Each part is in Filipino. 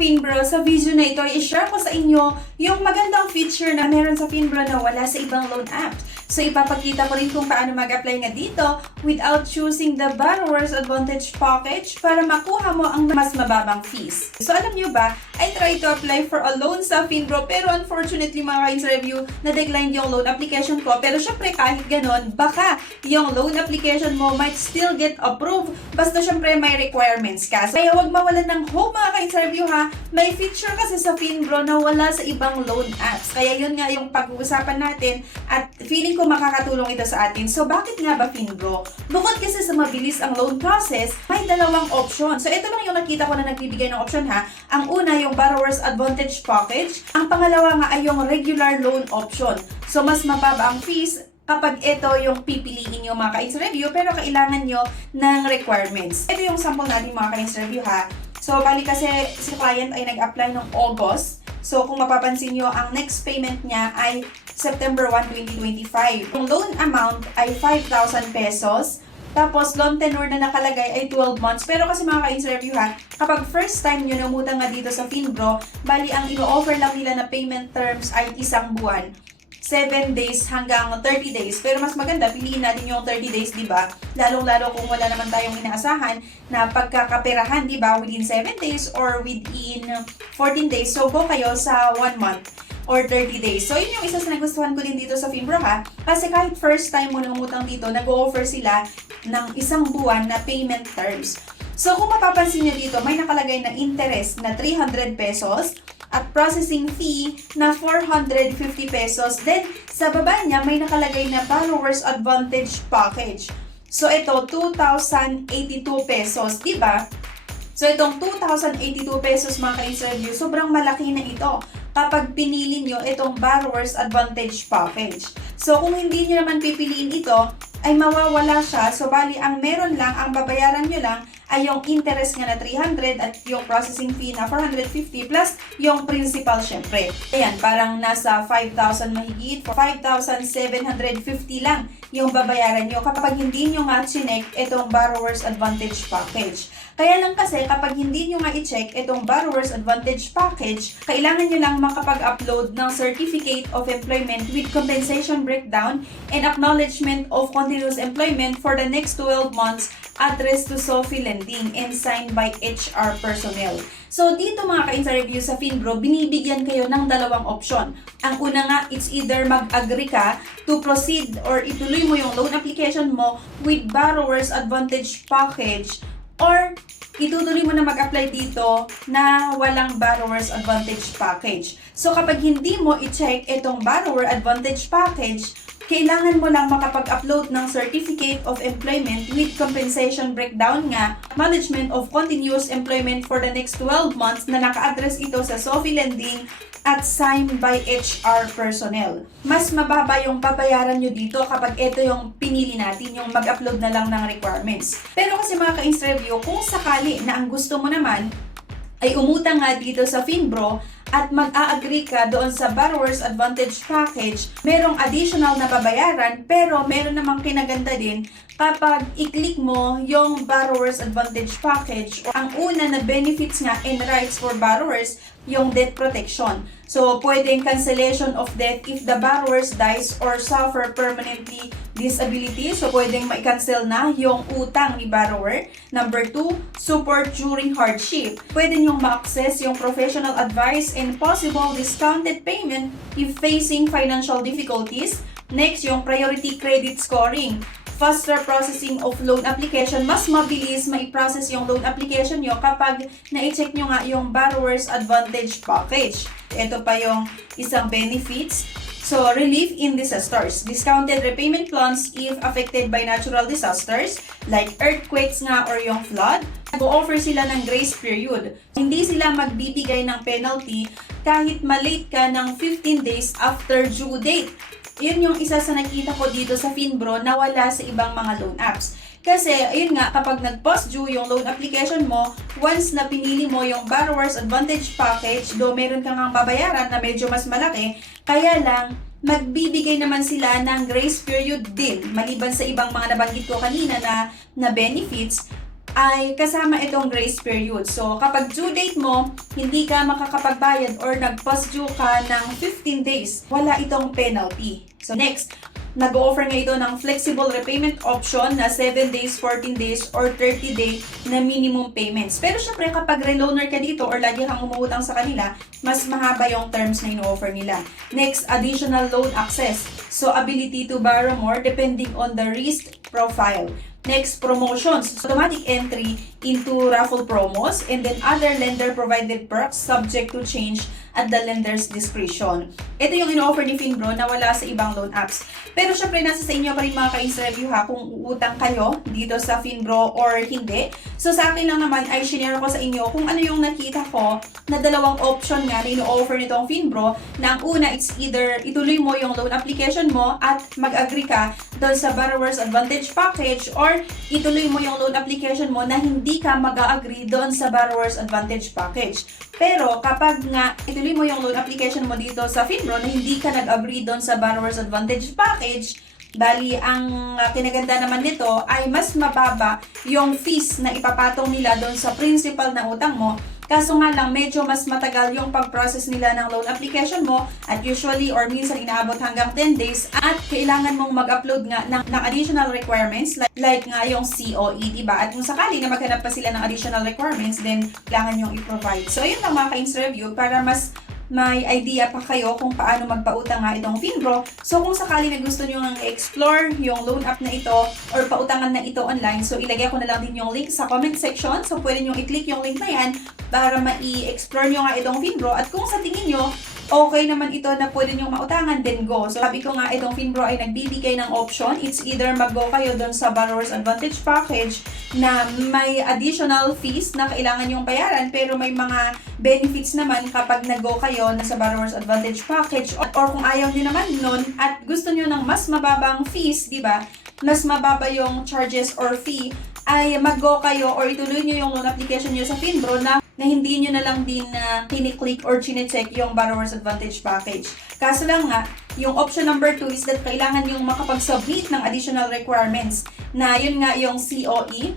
Finbro, sa video na ito, i-share ko sa inyo yung magandang feature na meron sa Finbro na wala sa ibang loan app. So, ipapakita ko rin kung paano mag-apply nga dito without choosing the Borrower's Advantage package para makuha mo ang mas mababang fees. So, alam nyo ba, I tried to apply for a loan sa Finbro pero unfortunately mga ka-interview, na-decline yung loan application ko. Pero syempre kahit ganon, baka yung loan application mo might still get approved. Basta syempre may requirements ka. Kaya huwag mawalan ng hope mga ka-interview ha. May feature kasi sa Finbro na wala sa ibang loan apps. Kaya yun nga yung pag-uusapan natin at feeling ko makakatulong ito sa atin. So bakit nga ba Finbro? Bukod kasi sa mabilis ang loan process, may dalawang option. So ito lang yung nakita ko na nagbibigay ng option ha. Ang una yung Borrower's Advantage Package. Ang pangalawa nga ay yung regular loan option. So mas mababa ang fees kapag ito yung pipiliin nyo mga ka-interview pero kailangan nyo ng requirements. Ito yung sample natin mga ka-interview ha. So bali kasi si client ay nag-apply ng August. So kung mapapansin nyo, ang next payment niya ay September 1, 2025. Yung loan amount ay 5,000 pesos. Tapos, loan tenure na nakalagay ay 12 months. Pero kasi mga ka-interview ha, kapag first time nyo namutang nga dito sa Finbro, bali ang ino-offer lang nila na payment terms ay isang buwan. 7 days hanggang 30 days. Pero mas maganda, piliin natin yung 30 days, di ba? Lalong-lalo kung wala naman tayong inaasahan na pagkakaperahan, di ba? Within 7 days or within 14 days. So, go kayo sa 1 month or 30 days. So, yun yung isa sa nagustuhan ko din dito sa Finbro ha. Kasi kahit first time mo nang umutang dito, nag-o-offer sila ng isang buwan na payment terms. So, kung mapapansin nyo dito, may nakalagay na interest na 300 pesos at processing fee na 450 pesos. Then, sa baba niya, may nakalagay na Borrower's Advantage Package. So, ito, 2,082 pesos, di ba? So, itong 2,082 pesos mga ka-interview, sobrang malaki na ito kapag pinili nyo itong Borrower's Advantage Package. So, kung hindi nyo naman pipiliin ito, ay mawawala siya. So, bali, ang meron lang, ang babayaran nyo lang, ay yung interest nga na 300 at yung processing fee na 450 plus yung principal syempre. Ayan, parang nasa 5,000 mahigit, 5,750 lang yung babayaran nyo kapag hindi nyo nga chinek itong Borrower's Advantage Package. Kaya lang kasi kapag hindi nyo nga i-check itong Borrower's Advantage Package, kailangan nyo lang makapag-upload ng Certificate of Employment with Compensation Breakdown and Acknowledgement of Continuous Employment for the next 12 months addressed to Sophie Lending and signed by HR personnel. So, dito mga ka-interview sa Finbro, binibigyan kayo ng dalawang option. Ang una nga, it's either mag-agree ka to proceed or ituloy mo yung loan application mo with Borrower's Advantage Package or itutuloy mo na mag-apply dito na walang Borrower's Advantage Package. So, kapag hindi mo i-check itong Borrower Advantage Package, kailangan mo lang makapag-upload ng Certificate of Employment with Compensation Breakdown nga, Acknowledgement of Continuous Employment for the next 12 months na naka-address ito sa Sophie Lending at signed by HR personnel. Mas mababa yung babayaran nyo dito kapag ito yung pinili natin, yung mag-upload na lang ng requirements. Pero kasi mga ka-interview, kung sakali na ang gusto mo naman ay umutang nga dito sa Finbro at mag-a-agree ka doon sa Borrower's Advantage Package, merong additional na babayaran pero meron namang kinaganda din kapag i-click mo yung Borrower's Advantage Package. Ang una na benefits nga and rights for borrowers, yung debt protection. So, pwedeng cancellation of debt if the borrowers dies or suffer permanently disability. So, pwedeng ma-cancel na yung utang ni borrower. Number 2, support during hardship. Pwede nyong ma-access yung professional advice and possible discounted payment if facing financial difficulties. Next, yung priority credit scoring. Faster processing of loan application. Mas mabilis mai-process yung loan application nyo kapag na-check nyo nga yung Borrower's Advantage Package. Ito pa yung isang benefits. So, relief in disasters. Discounted repayment plans if affected by natural disasters like earthquakes nga or yung flood. Nag-offer sila ng grace period. Hindi sila magbibigay ng penalty kahit malate ka ng 15 days after due date. Yun yung isa sa nakita ko dito sa Finbro na wala sa ibang mga loan apps. Kasi, ayun nga, kapag nag-post due yung loan application mo, once na pinili mo yung Borrower's Advantage Package, though meron kang babayaran na medyo mas malaki, kaya lang, magbibigay naman sila ng grace period din. Maliban sa ibang mga nabanggit ko kanina na benefits, ay kasama itong grace period. So, kapag due date mo, hindi ka makakapagbayad or nag-past due ka ng 15 days, wala itong penalty. So, next, nag-offer nga ito ng flexible repayment option na 7 days, 14 days, or 30 day na minimum payments. Pero syempre, kapag reloaner ka dito or lagi kang umuutang sa kanila, mas mahaba yung terms na ino-offer nila. Next, additional loan access. So, ability to borrow more depending on the risk profile. Next, promotions. Automatic entry into raffle promos and then other lender-provided perks subject to change at the lender's discretion. Ito yung in-offer ni Finbro na wala sa ibang loan apps. Pero syempre, nasa sa inyo pa rin mga ka-Insta-Review ha kung uutang kayo dito sa Finbro or hindi. So sa akin lang naman ay shinare ko sa inyo kung ano yung nakita ko na dalawang option nga na in-offer nitong Finbro. Na ang una, it's either ituloy mo yung loan application mo at mag-agree ka doon sa Borrower's Advantage Package or ituloy mo yung loan application mo na hindi ka mag-agree doon sa Borrower's Advantage Package. Pero kapag nga ituloy mo yung loan application mo dito sa Finbro na hindi ka nag-agree doon sa Borrower's Advantage Package, bali ang kinaganda naman nito ay mas mababa yung fees na ipapatong nila doon sa principal na utang mo. Kaso nga lang, medyo mas matagal yung pag-process nila ng loan application mo at usually or minsan inaabot hanggang 10 days at kailangan mong mag-upload nga ng additional requirements like nga yung COE, diba? At kung sakali na maghanap pa sila ng additional requirements, then kailangan yung i-provide. So, yun lang mga ka-Insta Review para mas may idea pa kayo kung paano magpautang nga itong Finbro. So, kung sakali na gusto nyo nga i-explore yung loan app na ito or pautangan na ito online, so ilagay ko na lang din yung link sa comment section. So, pwede nyo i-click yung link na yan para ma-i-explore nyo nga itong Finbro. At kung sa tingin nyo, okay naman ito na pwede nyo mautangan, then go. So, sabi ko nga, itong Finbro ay nagbibigay ng option. It's either mag-go kayo doon sa Borrower's Advantage Package na may additional fees na kailangan yung bayaran, pero may mga benefits naman kapag nag-go kayo na sa Borrower's Advantage Package. Or kung ayaw nyo naman nun at gusto nyo ng mas mababang fees, di ba? Mas mababa yung charges or fee, ay mag-go kayo or ituloy nyo yung loan application nyo sa Finbro na hindi nyo na lang din na kiniklik or chinecheck yung Borrower's Advantage Package. Kaso lang nga, yung option number 2 is that kailangan yung makapag-submit ng additional requirements na yun nga yung COE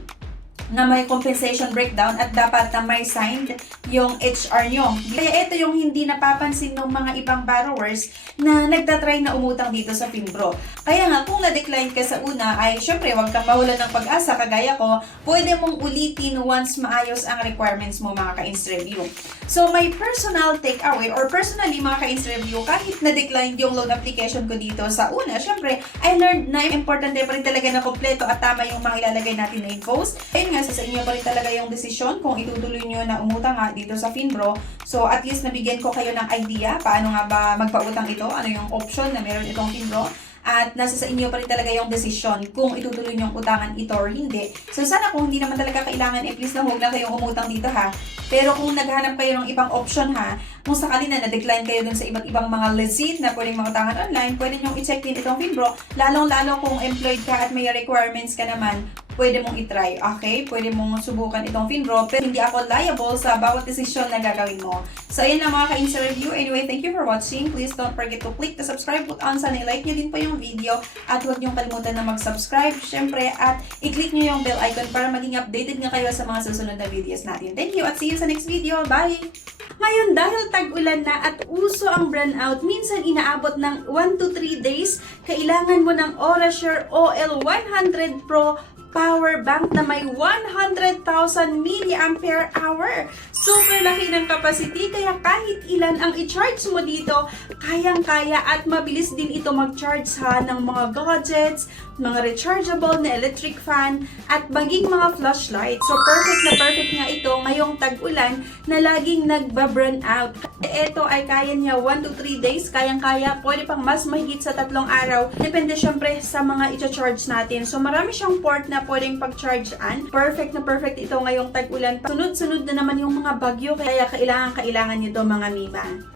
na may compensation breakdown at dapat na may signed yung HR nyo. Kaya ito yung hindi napapansin ng mga ibang borrowers na nagtatry na umutang dito sa Finbro. Kaya nga, kung na-decline ka sa una, ay syempre, huwag kang mawalan ng pag-asa kagaya ko, pwede mong ulitin once maayos ang requirements mo mga ka-Insta Review. So, my personal takeaway or personally mga ka-Insta Review, kahit na-decline yung loan application ko dito sa una, syempre, I learned na importante pa rin talaga na kompleto at tama yung mga ilalagay natin na infos. Ayun nga, sa inyo pa rin talaga yung desisyon kung itutuloy nyo na umutang nga dito sa Finbro. So, at least nabigyan ko kayo ng idea paano nga ba magpautang ito, ano yung option na meron itong Finbro. At nasa sa inyo pa rin talaga yung desisyon kung itutuloy nyo utangan ito or hindi. So, sana kung hindi naman talaga kailangan, please na huwag na kayong umutang dito ha. Pero kung naghahanap kayo ng ibang option ha, kung sakali na na-decline kayo dun sa iba't ibang mga legit na pwedeng mautangan online, pwede nyo i-check din itong Finbro. Lalong-lalo kung employed ka at may requirements ka naman, pwede mong itry, okay? Pwede mong subukan itong Finbro, pero hindi ako liable sa bawat desisyon na gagawin mo. So, ayun lang mga ka-Insta Review. Anyway, thank you for watching. Please don't forget to click the subscribe button. Sana i-like nyo din po yung video at huwag nyo kalimutan na mag-subscribe, syempre, at i-click nyo yung bell icon para maging updated nga kayo sa mga susunod na videos natin. Thank you at see you sa next video. Bye! Ngayon, dahil tag-ulan na at uso ang brownout, minsan inaabot ng 1 to 3 days, kailangan mo ng Orasure OL100 Pro power bank na may 100,000 mAh. Super laki ng capacity kaya kahit ilan ang i-charge mo dito, kayang-kaya at mabilis din ito mag-charge ha ng mga gadgets, mga rechargeable na electric fan, at maging mga flashlight. So perfect na perfect nga ito ngayong tag-ulan na laging nagba-burn out. Ito ay kaya niya 1 to 3 days, kayang-kaya, pwede pang mas mahigit sa 3 araw. Depende syempre sa mga i-charge natin. So marami siyang port na pwedeng pag-charge-an. Perfect na perfect ito ngayong tag-ulan. Sunod-sunod na naman yung mga bagyo, kaya kailangan nyo ito mga miba.